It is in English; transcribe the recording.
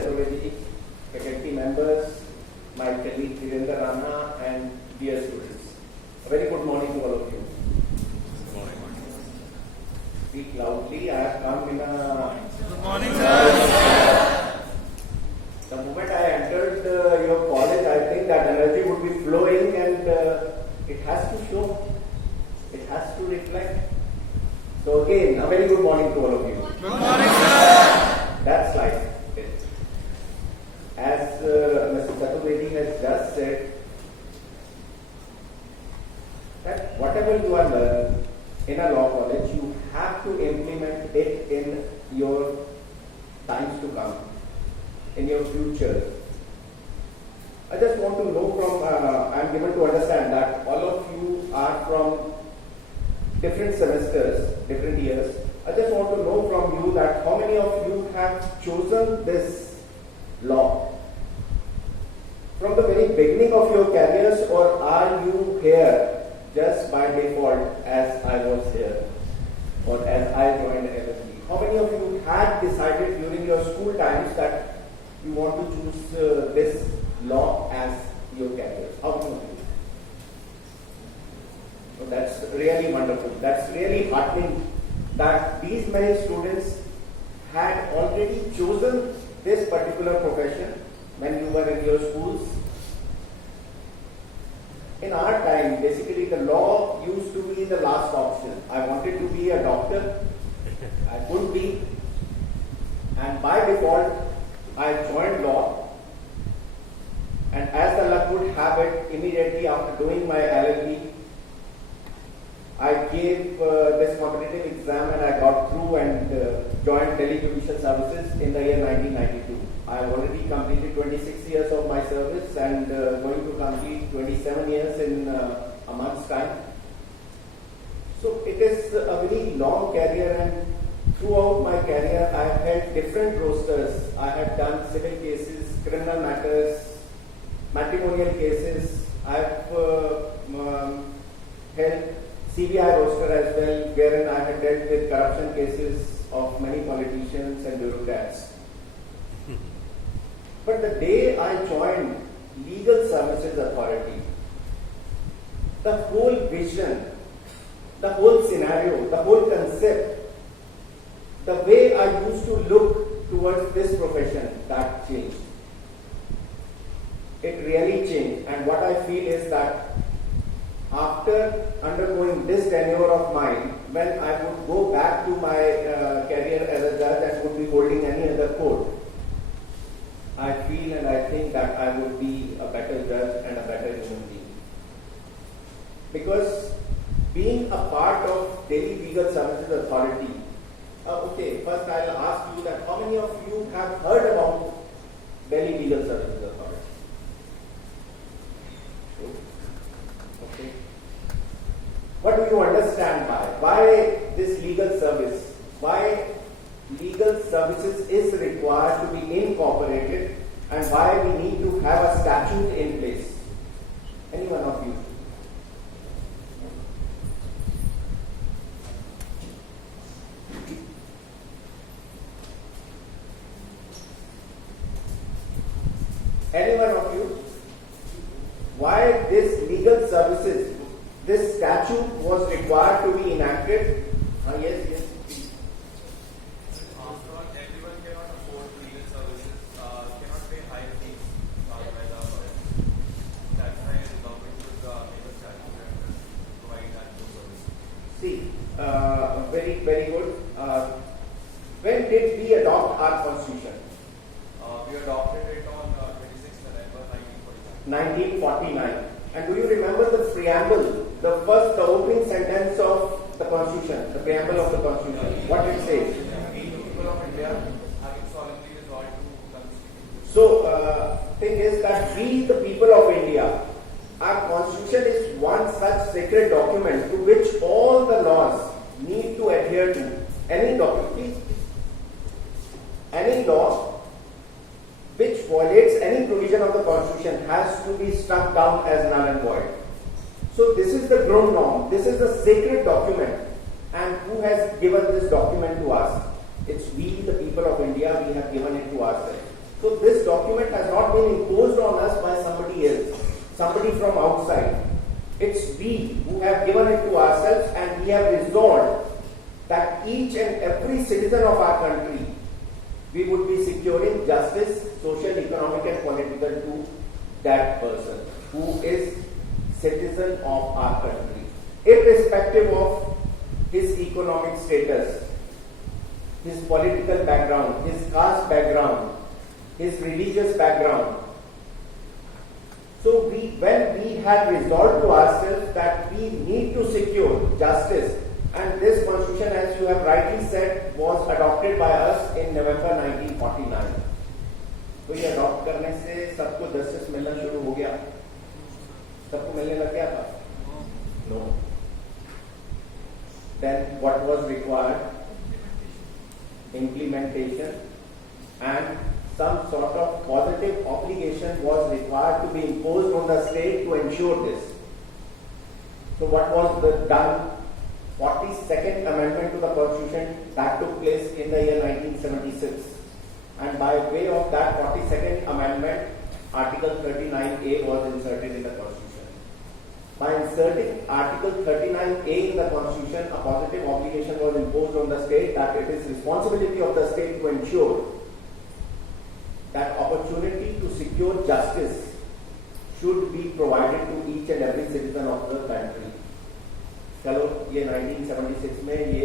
Secretary, faculty members, my colleague Dhirendra Rana, and dear students. A very good morning to all of you. Good morning. Speak loudly. I have come in a... Good morning, sir. The moment I entered your college, I think that energy would be flowing and it has to show. It has to reflect. So again, a very good morning to all of you. Good morning, sir. That's life. As Mr. Chaturvedi has just said, that whatever you are learning in a law college, you have to implement it in your times to come, in your future. I just want to know from, I am given to understand that all of you are from different semesters, different years. I just want to know from you that how many of you have chosen this law from the very beginning of your careers, or are you here just by default as I was here or as I joined LSB? How many of you had decided during your school times that you want to choose this law as your career? How many of you? So that's really wonderful. That's really heartening that these many students had already chosen this particular profession when you were in your schools. In our time, basically the law used to be the last option. I wanted to be a doctor. I couldn't be. And by default, I joined law. And as the luck would have it, immediately after doing my LLB, I gave this competitive exam and I got through and joined Delhi Judicial Services in the year 1992. I have already completed 26 years of my service and going to complete 27 years in a month's time. So it is a very long career, and throughout my career I have held different rosters. I have done civil cases, criminal matters, matrimonial cases. I have held CBI roster as well, wherein I had dealt with corruption cases of many politicians and bureaucrats. But the day I joined Legal Services Authority, the whole vision, the whole scenario, the whole concept, the way I used to look towards this profession, that changed. It really changed. And what I feel is that after undergoing this tenure of mine, when I would go back to my career as a judge and would be holding any other court, I feel and I think that I would be a better judge and a better human being. Because being a part of Delhi Legal Services Authority, okay, first I'll ask you that how many of you have heard about Delhi Legal Services Authority? Okay. What do you understand by? Why this legal service? Why legal services is required to be incorporated, and why we need to have a statute in place? Any one of you? Any one of you? Why this legal services, this statute was required to be enacted? Yes, yes. Everyone cannot afford legal services, cannot pay high fees by the government. That's why the government should make a statute and provide that service. See, very, very good. When did we adopt our constitution? We adopted it on 26th November 1949. 1949. And do you remember the preamble, the opening sentence of the constitution, the preamble of the constitution? What it says? We, the people of India, having solemnly resolved to constitute. So, thing is that we, the people of India, our constitution is one such sacred document to which all the laws need to adhere to. Any document, please. Any law which violates any provision of the constitution has to be struck down as null and void. So this is the ground norm. This is the sacred document. And who has given this document to us? It's we, the people of India. We have given it to ourselves. So this document has not been imposed on us by somebody else, somebody from outside. It's we who have given it to ourselves, and we have resolved that each and every citizen of our country, we would be securing justice, social, economic and political to that person who is citizen of our country, irrespective of his economic status, his political background, his caste background, his religious background. So when we had resolved to ourselves that we need to secure justice, and this constitution, as you have rightly said, was adopted by us in November 1949. तो ये adopt करने से सबको justice मिलना शुरू हो गया, सबको मिलने लग गया था? No. Then what was required? Implementation, and some sort of positive obligation was required to be imposed on the state to ensure this. So what was done? 42nd Amendment to the Constitution that took place in the year 1976. And by way of that 42nd Amendment, Article 39A was inserted in the Constitution. By inserting Article 39A in the Constitution, a positive obligation was imposed on the state that it is responsibility of the state to ensure that opportunity to secure justice should be provided to each and every citizen of the country. चलो ये 1976 में ये